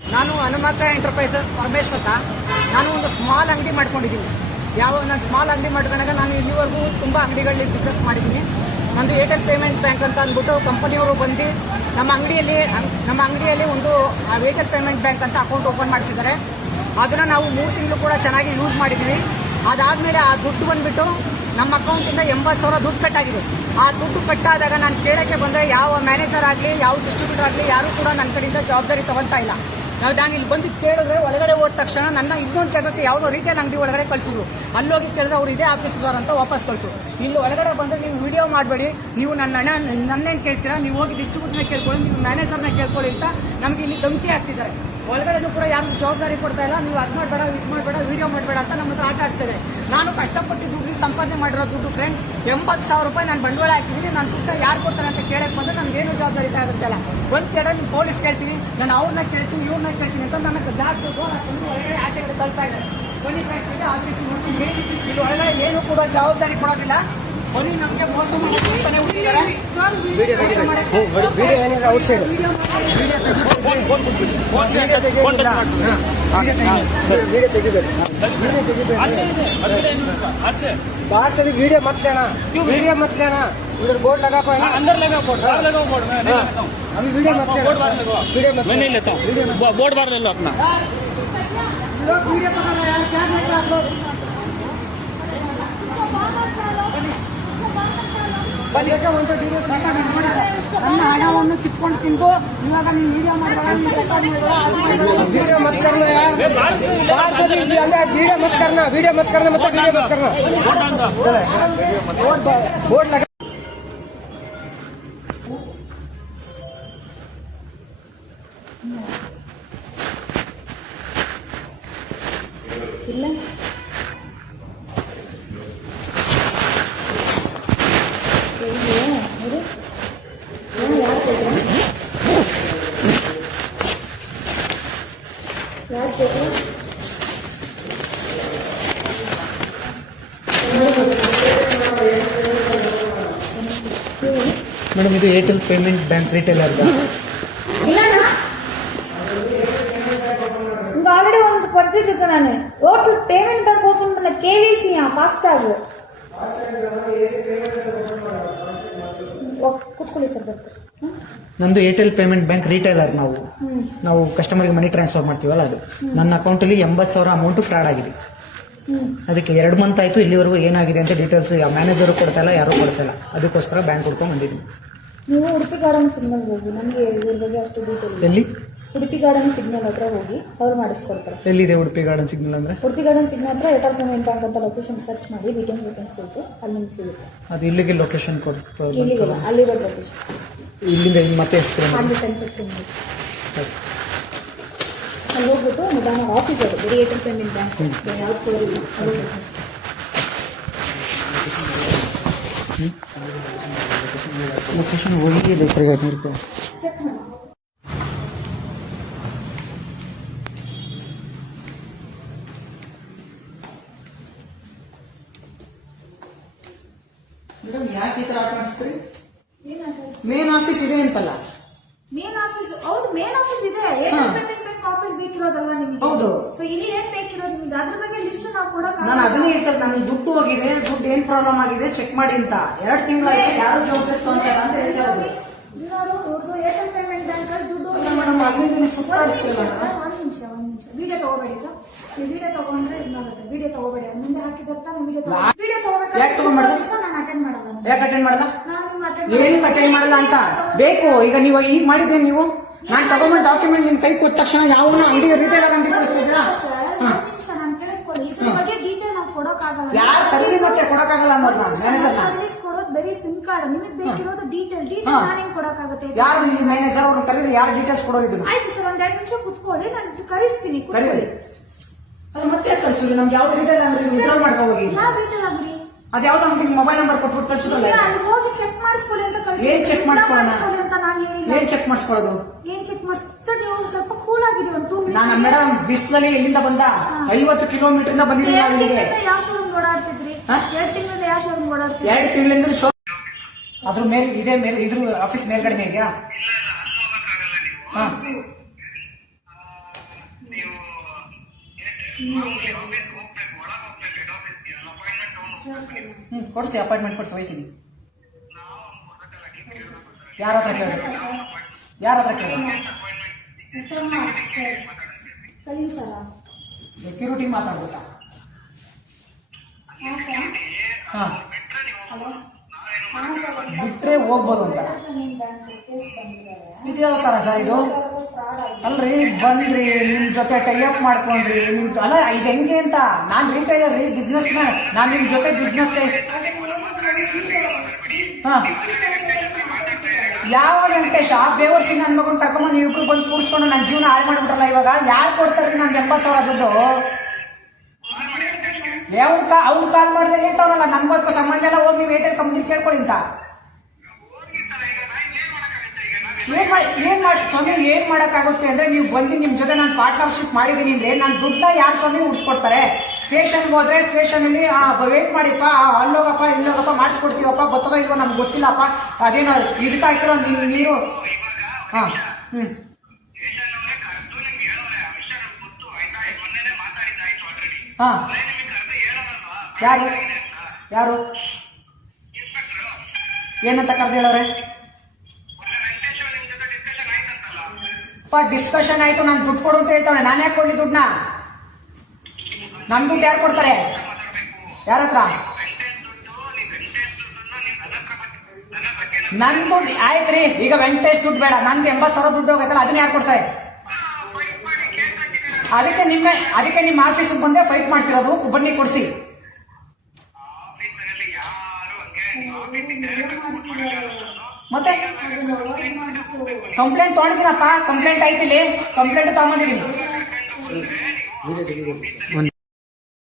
ನಾನು ಹನುಮಂತ ಎಂಟರ್ಪ್ರೈಸಸ್ ಪರಮೇಶ್ ಅಂತ. ನಾನು ಒಂದು ಸ್ಮಾಲ್ ಅಂಗಡಿ ಮಾಡ್ಕೊಂಡಿದ್ದೀನಿ. ನಾನು ಸ್ಮಾಲ್ ಅಂಗಡಿ ಮಾಡ್ಕೊಂಡಾಗ ನಾನು ಇಲ್ಲಿವರೆಗೂ ತುಂಬ ಅಂಗಡಿಗಳಲ್ಲಿ ಬಿಸ್ನೆಸ್ ಮಾಡಿದ್ದೀನಿ. ನಂದು ಏರ್ಟೆಲ್ ಪೇಮೆಂಟ್ ಬ್ಯಾಂಕ್ ಅಂತ ಅಂದ್ಬಿಟ್ಟು ಕಂಪನಿಯವರು ಬಂದು ನಮ್ಮ ಅಂಗಡಿಯಲ್ಲಿ ಒಂದು ಏರ್ಟೆಲ್ ಪೇಮೆಂಟ್ ಬ್ಯಾಂಕ್ ಅಂತ ಅಕೌಂಟ್ ಓಪನ್ ಮಾಡಿಸಿದ್ದಾರೆ. ಅದನ್ನು ನಾವು 3 ತಿಂಗಳು ಕೂಡ ಚೆನ್ನಾಗಿ ಯೂಸ್ ಮಾಡಿದ್ದೀವಿ. ಅದಾದಮೇಲೆ ಆ ದುಡ್ಡು ಬಂದುಬಿಟ್ಟು ನಮ್ಮ ಅಕೌಂಟಿಂದ 80,000 ದುಡ್ಡು ಕಟ್ಟಾಗಿದೆ. ಆ ದುಡ್ಡು ಕಟ್ಟಾದಾಗ ನಾನು ಕೇಳೋಕ್ಕೆ ಬಂದರೆ ಯಾವ ಮ್ಯಾನೇಜರ್ ಆಗಲಿ ಯಾವ ಡಿಸ್ಟ್ರಿಬ್ಯೂಟರ್ ಆಗಲಿ ಯಾರೂ ಕೂಡ ನನ್ನ ಕಡೆಯಿಂದ ಜವಾಬ್ದಾರಿ ತಗೊಳ್ತಾ ಇಲ್ಲ. ನಾನು ಇಲ್ಲಿ ಬಂದು ಕೇಳಿದ್ರೆ ಒಳಗಡೆ ಹೋದ ತಕ್ಷಣ ನನ್ನ ಇನ್ನೊಂದು ಜಾಗಕ್ಕೆ ಯಾವುದೋ ರಿಟೇಲ್ ಅಂಗಡಿ ಒಳಗಡೆ ಕಳಿಸಿದ್ರು. ಅಲ್ಲೋಗಿ ಕೇಳಿದ್ರೆ ಅವ್ರು ಇದೇ ಆಫೀಸ್ ಸರ್ ಅಂತ ವಾಪಸ್ ಕಳಿಸು. ಇಲ್ಲಿ ಒಳಗಡೆ ಬಂದರೆ ನೀವು ವಿಡಿಯೋ ಮಾಡಬೇಡಿ, ನೀವು ನನ್ನೇನು ಕೇಳ್ತೀರಾ, ನೀವು ಹೋಗಿ ಡಿಸ್ಟ್ರಿಬ್ಯೂಟರ್ನ ಕೇಳ್ಕೊಳ್ಳಿ, ನೀವು ಮ್ಯಾನೇಜರ್ನ ಕೇಳ್ಕೊಳ್ಳಿ ಅಂತ ನಮಗೆ ಇಲ್ಲಿ ಧಮಕಿ ಆಗ್ತಿದ್ದಾರೆ. ಒಳಗಡೆನೂ ಕೂಡ ಯಾರು ಜವಾಬ್ದಾರಿ ಕೊಡ್ತಾ ಇಲ್ಲ. ನೀವು ಅದು ಮಾಡಬೇಡ, ಇದು ಮಾಡಬೇಡ, ವಿಡಿಯೋ ಮಾಡಬೇಡ ಅಂತ ನಮ್ಮ ಹತ್ರ ಆಟ ಆಡ್ತದೆ. ನಾನು ಕಷ್ಟಪಟ್ಟು ದುಡ್ಡು ಸಂಪಾದನೆ ಮಾಡಿರೋ ದುಡ್ಡು ಫ್ರೆಂಡ್ಸ್ 80,000 ರೂಪಾಯಿ ನಾನು ಬಂಡವಾಳ ಹಾಕಿದ್ದೀನಿ. ನಾನು ದುಡ್ಡು ಯಾರು ಕೊಡ್ತಾರೆ ಅಂತ ಕೇಳಕ್ಕೆ ಬಂದರೆ ನನಗೇನು ಜವಾಬ್ದಾರಿ ಆಗುತ್ತಲ್ಲ. ಒಂದು ಕಡೆ ನೀವು ಪೊಲೀಸ್ ಕೇಳ್ತೀನಿ, ನಾನು ಅವ್ರನ್ನ ಕೇಳ್ತೀನಿ, ಇವ್ರನ್ನ ಕೇಳ್ತೀನಿ ಅಂತ ನನಗೆ ಜಾಸ್ತಿ ಒಳಗಡೆ ಆಚೆಗಡೆ ತಳ್ತಾ ಇದ್ದಾರೆ. ಬನ್ನಿ ಫ್ರೆಂಡ್ಸ್, ಇದೆ ಆಫೀಸ್ ನೋಡ್ತೀನಿ. ಇಲ್ಲಿ ಒಳಗಡೆ ಏನು ಕೂಡ ಜವಾಬ್ದಾರಿ ಕೊಡೋದಿಲ್ಲ. ಬನ್ನಿ, ನಮಗೆ ಮೋಸ ಮಾಡ್ತಾನೆ ಹುಟ್ಟಿದ್ದಾರೆ. बाहर वीडियो मत लेना, वीडियो मत लेना, उधर बोर्ड लगा को अंदर लगा बोर्ड, अभी वीडियो मत लेना, वीडियो मत, मैं नहीं लेता हूँ, बोर्ड बाहर ले लो अपना। वीडियो पकड़ रहे हैं, क्या देख रहे आप लोग? ನನ್ನ ಹಣವನ್ನು ಕಿತ್ಕೊಂಡು ತಿಂದು ಇವಾಗ ನೀವು ವಿಡಿಯೋ वीडियो मत करना यार, वीडियो मत करना, वीडियो मत करना, मतलब वीडियो मत करना, बोर्ड लगा ಇಲ್ಲ ಮೇಡಮ್, ಇದು Airtel payment bank retailer already ஒன்று படுத்துட்டு இருக்கேன். நான் ஓட்டு பேமெண்ட் பேங்க் ஓபன் பண்ண கேவிசி ஃபாஸ்டாக ಕೂತ್ಕೊಳ್ಳಿ ಸರ್. ನಮ್ದು ಏರ್ಟೆಲ್ ಪೇಮೆಂಟ್ ಬ್ಯಾಂಕ್ ರಿಟೇಲರ್. ನಾವು ಕಸ್ಟಮರ್ಗೆ ಮನಿ ಟ್ರಾನ್ಸ್ಫರ್ ಮಾಡ್ತೀವಲ್ಲ, ಅದು ನನ್ನ ಅಕೌಂಟಲ್ಲಿ 80,000 ಅಮೌಂಟ್ ಫ್ರಾಡ್ ಆಗಿದೆ. ಅದಕ್ಕೆ 2 ಮಂತ್ ಆಯ್ತು. ಇಲ್ಲಿವರೆಗೂ ಏನಾಗಿದೆ ಅಂತ ಡೀಟೇಲ್ಸ್ ಮ್ಯಾನೇಜರು ಕೊಡ್ತಾ ಇಲ್ಲ, ಯಾರು ಕೊಡ್ತಾ ಇಲ್ಲ. ಅದಕ್ಕೋಸ್ಕರ ಬ್ಯಾಂಕ್ ಹುಡ್ಕೊಂಡು ಬಂದಿದ್ದೀನಿ. ನೀವು ಉಡುಪಿ ಗಾರ್ಡನ್ ಸಿಗ್ನಲ್ ಹೋಗಿ, ನಮಗೆ ಇದ್ರ ಬಗ್ಗೆ ಅಷ್ಟು ಡೀಟೇಲ್. ಎಲ್ಲಿ? ಉಡುಪಿ ಗಾರ್ಡನ್ ಸಿಗ್ನಲ್ ಹತ್ರ ಹೋಗಿ ಅವ್ರು ಮಾಡಿಸ್ಕೊಡ್ತಾರೆ. ಎಲ್ಲಿದೆ ಉಡುಪಿ ಗಾರ್ಡನ್ ಸಿಗ್ನಲ್ ಅಂದ್ರೆ? ಉಡುಪಿ ಗಾರ್ಡನ್ ಸಿಗ್ನಲ್ ಹತ್ರ ಏರ್ಟೆಲ್ ಪೇಮೆಂಟ್ ಬ್ಯಾಂಕ್ ಅಂತ ಲೊಕೇಶನ್ ಸರ್ಚ್ ಮಾಡಿ ವೇಕೆನ್ಸಿ ಸಿಗುತ್ತೆ, ಅಲ್ಲಿ ನಿಮ್ಗೆ ಸಿಗುತ್ತೆ. ಅದು ಇಲ್ಲಿಗೆ ಲೊಕೇಶನ್ ಕೊಡ್ತಾರೆ? ಇಲ್ಲಿಗೆಲ್ಲ ಅಲ್ಲಿರೋ ಲೊಕೇಶನ್. ಇಲ್ಲಿಂದ ಮತ್ತೆ ಎಷ್ಟು? ಅಲ್ಲಿ 10-15 ಮಿನಿಟ್ಸ್ ಅಲ್ಲಿ ಹೋಗ್ಬಿಟ್ಟು ನಿಧಾನ ಆಫೀಸ್ ಅದು ಬರೀ ಏರ್ಟೆಲ್ ಪೇಮೆಂಟ್ ಬ್ಯಾಂಕ್ ಯಾವ್ದು ಕೊಡೋದಿಲ್ಲ. ಲೊಕೇಶನ್ ಹೋಗಿ ಚೆಕ್ ಮಾಡಿ. ಯಾಕೆ ಈ ತರ ಆಟ ಮಾಡಿಸ್ತೀರಿ? ಮೇನ್ ಆಫೀಸ್ ಇದೆ ಅಂತಲ್ಲ? ಮೇನ್ ಆಫೀಸ್ ಹೌದು, ಮೇನ್ ಆಫೀಸ್ ಇದೆ. ಏರ್ಟೆಲ್ ಪೇಮೆಂಟ್ ಬ್ಯಾಂಕ್ ಆಫೀಸ್ ಬೇಕಿರೋದಲ್ವಾ ನಿಮಗೆ? ಹೌದು. ಸೊ ಇಲ್ಲಿ ಏನ್ ಬೇಕಿರೋದು ನಿಮ್ಗೆ, ಅದ್ರ ಬಗ್ಗೆ ಲಿಸ್ಟ್ ನಾವು ಕೊಡೋಕೆ. ನಾನು ಅದನ್ನೇ ಹೇಳ್ತಾರೆ, ನನಗೆ ದುಡ್ಡು ಹೋಗಿದೆ, ದುಡ್ಡು ಏನ್ ಪ್ರಾಬ್ಲಮ್ ಆಗಿದೆ ಚೆಕ್ ಮಾಡಿ ಅಂತ. 2 ತಿಂಗಳಾಯ್ತು, ಯಾರು ಜವಾಬ್ದಾರಿ ತಗೊಂತಾರ ಅಂತ ಹೇಳ್ತಾರೆ. ಏರ್ಟೆಲ್ ಪೇಮೆಂಟ್ ಬ್ಯಾಂಕ್ ಅಲ್ಲಿ ದುಡ್ಡು ಮೇಡಮ್, ಅಲ್ಲಿಂದ ಸುತ್ತಾಡಿಸ್ತೀವಿ. ಒಂದ್ ನಿಮಿಷ ವಿಡಿಯೋ ತಗೋಬೇಡಿ ಸರ್. ನೀವು ವಿಡಿಯೋ ತಗೊಂಡ್ರೆ ಇದಾಗುತ್ತೆ. ವಿಡಿಯೋ ತಗೋಬೇಡಿ, ಮುಂದೆ ಹಾಕಿದತ್ತ ವಿಡಿಯೋ ತಗೋಬೇಕು. ಯಾಕೆ ತಗೊಂಡ್ಬಾರ್ದು? ನಾನು ಅಟೆಂಡ್ ಮಾಡಲ್ಲ. ಯಾಕೆ ಅಟೆಂಡ್ ಮಾಡಲ್ಲ? ನಾನು ಏನು ಅಟೆಂಡ್ ಮಾಡಲ್ಲ ಅಂತ ಬೇಕು. ಈಗ ನೀವು ಈಗ ಮಾಡಿದ್ದೆ, ನೀವು ನಾನು ತಗೊಂಡ್ ಡಾಕ್ಯುಮೆಂಟ್ ನಿಮ್ ಕೈ ಕೊಟ್ಟ ತಕ್ಷಣ ಯಾವ ಅಂಗಡಿ ರಿಟೇಲ್ ಅಂಗಡಿ ಕಳಿಸ್ತಿದ್ರಾ? ನಾನು ಕೇಳಿಸ್ಕೊಳ್ಳಿ, ಇದ್ರ ಬಗ್ಗೆ ಡೀಟೇಲ್ ನಾವು ಕೊಡೋಕ್ಕಾಗಲ್ಲ. ಯಾರು ಕರೀರಿ ಮತ್ತೆ ಕೊಡೋಕ್ಕಾಗಲ್ಲ ಅನ್ನೋದು ಮ್ಯಾನೇಜರ್ ಸರ್ವಿಸ್ ಕೊಡೋದು ಬರೀ ಸಿಮ್ ಕಾರ್ಡ್. ನಿಮಗೆ ಬೇಕಿರೋದು ಡೀಟೇಲ್ ನಾನು ಹೆಂಗ್ ಕೊಡೋಕ್ಕಾಗುತ್ತೆ? ಯಾರು ಇಲ್ಲಿ ಮ್ಯಾನೇಜರ್ ಅವ್ರನ್ನ ಕರೀರಿ, ಯಾರು ಡೀಟೇಲ್ಸ್ ಕೊಡೋದು? ಆಯ್ತು ಸರ್, ಒಂದ್ 2 ನಿಮಿಷ ಕುತ್ಕೊಳ್ಳಿ, ನಾನು ಕರಿಸ್ತೀನಿ. ಕರೀರಿ. ಅದು ಮತ್ತೆ ಕಳಿಸ್ತೀವಿ. ನಮ್ಗೆ ಯಾವ್ದು ರಿಟೇಲ್ ಅಂಗಡಿ ವಿಡ್ರಾಲ್ ಮಾಡ್ಕೋಗಿ. ಯಾವ ಡೀಟೇಲ್ ಅಂಗಡಿ? ಅದ್ಯಾವ್ದು ಅಂಗಡಿ ಮೊಬೈಲ್ ನಂಬರ್ ಕೊಟ್ಬಿಟ್ಟು ಕಳ್ಸಿದ್ರಲ್ಲ, ಅಲ್ಲಿ ಹೋಗಿ ಚೆಕ್ ಮಾಡಿಸ್ಕೊಳ್ಳಿ ಅಂತ ಕಳಿಸಿ. ಏನ್ ಚೆಕ್ ಮಾಡಿಸ್ಕೊಳ್ಳೋಣ ಅಂತ ನಾನು ಹೇಳಿಲ್ಲ. ಏನ್ ಚೆಕ್ ಮಾಡಿಸ್ಕೊಳ್ಳೋದು? ಏನ್ ಚೆಕ್ ಮಾಡಿಸ್ ಸರ್, ನೀವು ಸ್ವಲ್ಪ ಕೂಲ್ ಆಗಿದೆ. ಒಂದು 2 ಮಿನಿಟ್ಸ್. ನಾನು ಮೇಡಮ್ ಬಿಸ್ಲಲ್ಲಿ ಎಲ್ಲಿಂದ ಬಂದ 50 ಕಿಲೋಮೀಟರ್ ಇಂದ ಬಂದಿದ್ದೀನಿ ನಾನು ಇಲ್ಲಿಗೆ. ಯಾವ ಶೋರೂಮ್ ಓಡಾಡ್ತಿದ್ರಿ? 2 ತಿಂಗಳಿಂದ ಯಾವ ಶೋರೂಮ್ ಓಡಾಡ್ತಿದ್ರಿ? 2 ತಿಂಗಳಿಂದ ಅದ್ರ ಮೇಲೆ ಇದೆ, ಮೇಲೆ ಇದ್ರ ಆಫೀಸ್ ಮೇಲ್ಗಡೆ ಇದೆಯಾ? ಕೊಡಿಸಿ ಅಪಾಯಿಂಟ್ಮೆಂಟ್ ಕೊಡಿಸಿ ಹೋಯ್ತೀನಿ. ಯಾರ ಹತ್ರ ಕೇಳಿ, ಯಾರ ಹತ್ರ ಕೇಳಿ? ಕಲೀಂ ಸರ ಸೆಕ್ಯೂರಿಟಿ ಮಾತಾಡ್ಬೇಕಾ? ಹಾಂ ಸರ್. ಹಾಂ, ಹಲೋ ಹಾಂ ಸರ್. ಬಿಟ್ರೆ ಹೋಗ್ಬೋದು ಅಂತ. ನಿಮ್ಮ ಬ್ಯಾಂಕ್ ಕೇಸ್ ಬಂದಿದ್ದಾರೆ. ಇದು ಯಾವ ಥರ ಸರ್ ಇದು? ಫ್ರಾಡ್ ಆಗಿದೆ. ಅಲ್ರಿ ಬಂದ್ರಿ ನಿಮ್ ಜೊತೆ ಟೈಅಪ್ ಮಾಡ್ಕೊಂಡ್ರಿ, ನಿಮ್ ಅಲ್ಲ ಇದು ಹೆಂಗೆ ಅಂತ. ನಾನ್ ರಿಟೈಲರ್ ರೀ, ಬಿಸ್ನೆಸ್ ಮ್ಯಾನ್. ನಾನ್ ನಿಮ್ ಜೊತೆ ಬಿಸ್ನೆಸ್ ಯಾವ ವೆಂಕಟೇಶ್ ಆ ಬೇವರ್ಸಿ ನನ್ನ ಮಗನ್ ಕರ್ಕೊಂಡ್ ನೀವು ಇಬ್ರು ಬಂದು ಕೂರ್ಸ್ಕೊಂಡು ನನ್ನ ಜೀವನ ಹಾಳು ಮಾಡ್ಬಿಟ್ರಲ್ಲ. ಇವಾಗ ಯಾರು ಕೊಡ್ತಾರ್ರಿ ನನ್ಗೆ 80,000 ದುಡ್ಡು? ಅವ್ರು ಕಾಲ್ ಮಾಡಿದ್ರೆ ಹೇಳ್ತಾವನಲ್ಲ ನನ್ಗೋಸ್ಕರ ಸಂಬಂಧ ಎಲ್ಲ ಹೋಗಿ ನೀವು ಏರ್ಟೆಲ್ ಕಂಪ್ನಿ ಕೇಳ್ಕೊಳ್ಳಿ ಅಂತ. ಏನ್ ಮಾಡಿ ಸ್ವಾಮಿ, ಏನ್ ಮಾಡಕ್ಕಾಗುತ್ತೆ ಅಂದ್ರೆ ನೀವು ಬಂದು ನಿಮ್ ಜೊತೆ ನಾನು ಪಾರ್ಟ್ನರ್ಶಿಪ್ ಮಾಡಿದೀನಿ ಅಂದ್ರೆ ನಾನು ದುಡ್ಡನ್ನ ಯಾರು ಸ್ವಾಮಿ ಉಡ್ಸ್ಕೊಡ್ತಾರೆ? ಸ್ಟೇಷನ್ಗೆ ಹೋದ್ರೆ ಸ್ಟೇಷನ್ ಅಲ್ಲಿ ವೇಟ್ ಮಾಡಿಪ್ಪ, ಅಲ್ಲೋಗಪ್ಪ ಇಲ್ಲೋಗಪ್ಪ ಮಾಡಿಸ್ಕೊಡ್ತೀವಪ್ಪ, ಗೊತ್ತೋ ಇಲ್ವೋ ನಮ್ಗೆ ಗೊತ್ತಿಲ್ಲಪ್ಪ, ಅದೇನೋ ಇದಕ್ಕೆ ಹಾಕಿರೋ ನೀರು. ಹಾ ಹ್ಮ್ ಹಾ ಯಾರು ಯಾರು ಏನಂತ ಕರೆದು ಹೇಳೋರೆ? ಡಿಸ್ಕಷನ್ ಆಯ್ತು, ನಾನು ದುಡ್ಡು ಕೊಡು ಅಂತ ಹೇಳ್ತಾವೆ. ನಾನು ಯಾಕೆ ಕೊಡ್ಲಿ ದುಡ್ಡನ್ನ? ನನ್ ದುಡ್ಡು ಯಾರು ಕೊಡ್ತಾರೆ? ಯಾರ ಹತ್ರ? ನನ್ ದುಡ್ಡು ಆಯ್ತ್ರಿ. ಈಗ ವೆಂಕಟೇಶ್ ದುಡ್ಡು ಬೇಡ, ನಂದು 80,000 ದುಡ್ಡು ಹೋಗತ್ತಲ್ಲ, ಅದನ್ನ ಯಾರು ಕೊಡ್ತಾರೆ? ಅದಕ್ಕೆ ನಿಮ್ಮ ಆಫೀಸ್ಗೆ ಬಂದೆ ಫೈಟ್ ಮಾಡ್ತಿರೋದು. ಬನ್ನಿ ಕೊಡ್ಸಿ. ಮತ್ತೆ ಕಂಪ್ಲೇಂಟ್ ತೊಗೊಂಡಿದ್ದೀನಪ್ಪ, ಕಂಪ್ಲೇಂಟ್ ಐತಿಲ್ಲಿ, ಕಂಪ್ಲೇಂಟ್ ತಗೊಂಡಿದ್ದೀನಿ.